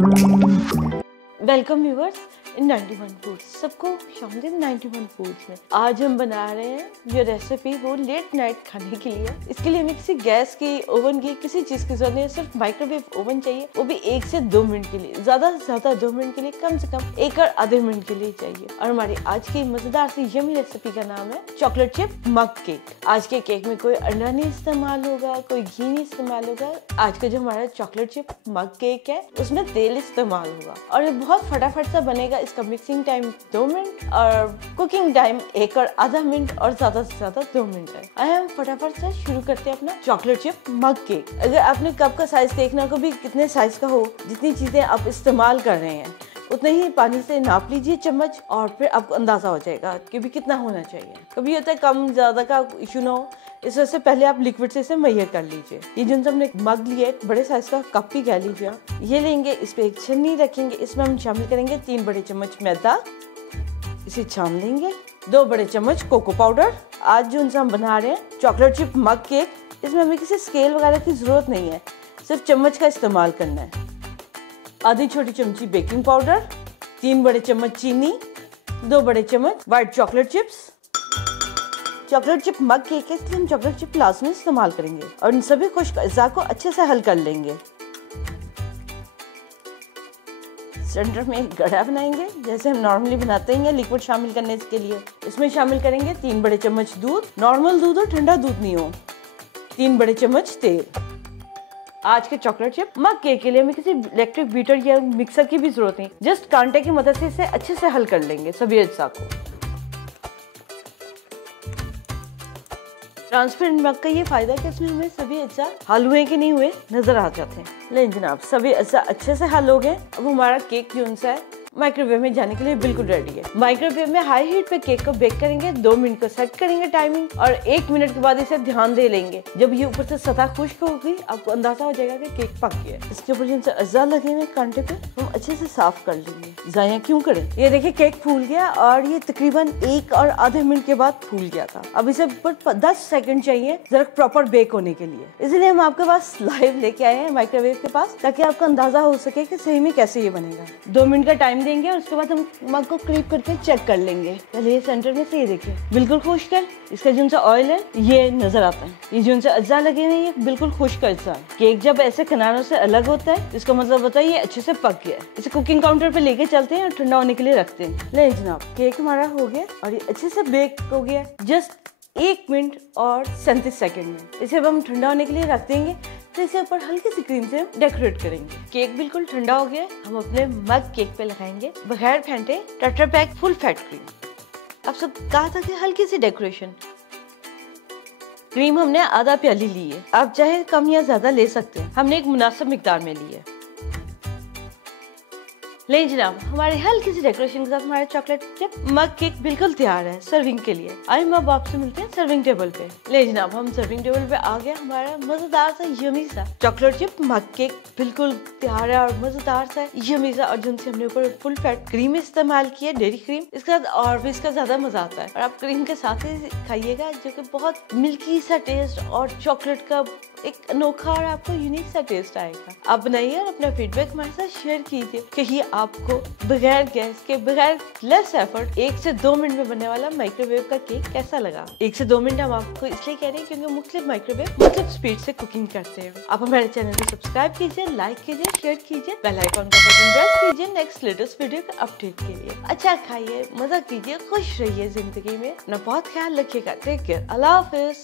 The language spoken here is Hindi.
Welcome viewers in 91 foods. सबको शामदिन 91 फूड्स में आज हम बना रहे हैं जो रेसिपी वो लेट नाइट खाने के लिए। इसके लिए हमें किसी गैस की, ओवन की, किसी चीज़ की जरूरत नहीं है। सिर्फ माइक्रोवेव ओवन चाहिए, वो भी 1 से 2 मिनट के लिए, ज़्यादा से ज़्यादा 2 मिनट के लिए, कम से कम 1 और आधे मिनट के लिए चाहिए। और हमारी आज की मज़ेदार सी यमी रेसिपी का नाम है चॉकलेट चिप मग केक। आज के केक में कोई अंडा नहीं इस्तेमाल होगा, कोई घी नहीं इस्तेमाल होगा। आज का जो हमारा चॉकलेट चिप मग केक है उसमें तेल इस्तेमाल होगा और ये बहुत फटाफट सा बनेगा। इसका मिक्सिंग टाइम 2 मिनट और कुकिंग टाइम 1 और आधा मिनट और ज्यादा से ज्यादा 2 मिनट है। आइए हम फटाफट से शुरू करते हैं अपना चॉकलेट चिप मग केक। अगर आपने कप का साइज देखना हो, भी कितने साइज का हो, जितनी चीजें आप इस्तेमाल कर रहे हैं उतने ही पानी से नाप लीजिए चम्मच, और फिर आपको अंदाजा हो जाएगा कि भी कितना होना चाहिए। कभी होता है कम ज्यादा का इशू ना हो, इस वजह से पहले आप लिक्विड से इसे मैयर कर लीजिए। ये जो हमने मग लिया है, बड़े साइज का कप भी कह लीजिए आप, ये लेंगे। इस पे एक छन्नी रखेंगे, इसमें हम शामिल करेंगे 3 बड़े चम्मच मैदा, इसे छान लेंगे। 2 बड़े चम्मच कोको पाउडर। आज जो हम बना रहे हैं चॉकलेट चिप मग केक, इसमें हमें किसी स्केल वगैरह की जरूरत नहीं है, सिर्फ चम्मच का इस्तेमाल करना है। आधी छोटी चमची बेकिंग पाउडर, 3 बड़े चम्मच चीनी, 2 बड़े चम्मच white chocolate chips. Chocolate chip mug cake है इसलिए हम चॉकलेट चिप लास्ट में इस्तेमाल करेंगे और इन सभी खुश्क अज्जा को अच्छे से हल कर लेंगे। सेंटर में एक गड्ढा बनाएंगे जैसे हम नॉर्मली बनाते हैं लिक्विड शामिल करने के लिए। इसमें शामिल करेंगे 3 बड़े चम्मच दूध, नॉर्मल दूध हो, ठंडा दूध नहीं हो। 3 बड़े चम्मच तेल। आज के चॉकलेट चिप मग केक के लिए हमें किसी इलेक्ट्रिक बीटर या मिक्सर की भी जरूरत नहीं, जस्ट कांटे की मदद से इसे अच्छे से हल कर लेंगे सभी अज्जा को। ट्रांसपेरेंट मग का ये फायदा है कि इसमें हमें सभी अज्जा हल हुए कि नहीं हुए नजर आ जाते हैं। लेकिन जनाब सभी अज्जा अच्छे से हल हो गए। अब हमारा केक जो है माइक्रोवेव में जाने के लिए बिल्कुल रेडी है। माइक्रोवेव में हाई हीट पे केक को बेक करेंगे, 2 मिनट को सेट करेंगे टाइमिंग, और 1 मिनट के बाद इसे ध्यान दे लेंगे। जब ये ऊपर से सतह खुश्क होगी आपको अंदाजा हो जाएगा कि केक पक गया है। इसके ऊपर जिनसे अज्जा लगे हुए कांटे पे हम अच्छे से साफ कर लेंगे। जाया क्यों करें। ये देखिए केक फूल गया और ये तकरीबन 1 और आधे मिनट के बाद फूल गया था। अब इसे 10 सेकंड चाहिए जरा प्रॉपर बेक होने के लिए, इसलिए हम आपके पास लाइव लेके आए हैं माइक्रोवेव के पास, ताकि आपको अंदाजा हो सके कि सही में कैसे ये बनेगा। 2 मिनट का टाइम देंगे और उसके बाद हम मग को क्रीप करके चेक कर लेंगे। पहले ये सेंटर में से ये देखिए बिल्कुल खुश्क है, इसका जो ऑयल है ये नजर आता है। ये जो अज्जा लगे हुए हैं ये बिल्कुल खुश्क अज्जा है। केक जब ऐसे किनारों से अलग होता है इसका मतलब होता है ये अच्छे से पक गया है। इसे कुकिंग काउंटर पे लेके चलते हैं और ठंडा होने के लिए रखते हैं। ले जनाब केक हमारा हो गया और ये अच्छे से बेक हो गया, जस्ट 1 मिनट और 37 सेकेंड में। इसे अब हम ठंडा होने के लिए रख देंगे, तो इसे ऊपर हल्की सी क्रीम से डेकोरेट करेंगे। केक बिल्कुल ठंडा हो गया, हम अपने मग केक पे लगाएंगे बगैर फेंटे tetra pack full fat cream. अब सब कहा था कि हल्की सी डेकोरेशन। क्रीम हमने आधा प्याली ली है, आप चाहे कम या ज्यादा ले सकते हैं, हमने एक मुनासिब मिकदार में ली है। ले जनाब हमारे हल्की सी डेकोरेशन के साथ हमारा चॉकलेट चिप मग केक बिल्कुल तैयार है सर्विंग के लिए। आइए हम अब आपसे मिलते हैं सर्विंग टेबल पे। ले जनाब हम सर्विंग टेबल पे आ गया हमारा मजेदार सा यमी सा चॉकलेट चिप मग केक बिल्कुल तैयार है और मजेदार सा यमी सा। और जिनसे हमने ऊपर फुल फैट क्रीम इस्तेमाल की है, डेयरी क्रीम, इसके साथ और भी इसका ज्यादा मजा आता है। और आप क्रीम के साथ ही खाइएगा जो कि बहुत मिल्की सा टेस्ट और चॉकलेट का एक अनोखा और आपको यूनिक सा टेस्ट आएगा। आप बनाइए और अपना फीडबैक हमारे साथ शेयर कीजिए कि ये आपको बगैर गैस के, बगैर लेस एफर्ट 1 से 2 मिनट में बनने वाला माइक्रोवेव का केक कैसा लगा। 1 से 2 मिनट हम आपको इसलिए कह रहे हैं क्योंकि मुख्तलिफ माइक्रोवेव मुख्तलिफ स्पीड से कुकिंग करते हैं। आप हमारे चैनल को सब्सक्राइब कीजिए, लाइक कीजिए, शेयर कीजिए, बेल आइकॉन का बटन प्रेस कीजिए नेक्स्ट लेटेस्ट वीडियो का अपडेट के लिए। अच्छा खाइए, मजा कीजिए, खुश रहिए जिंदगी में, अपना बहुत ख्याल रखिएगा। टेक केयर, अल्लाह हाफिज।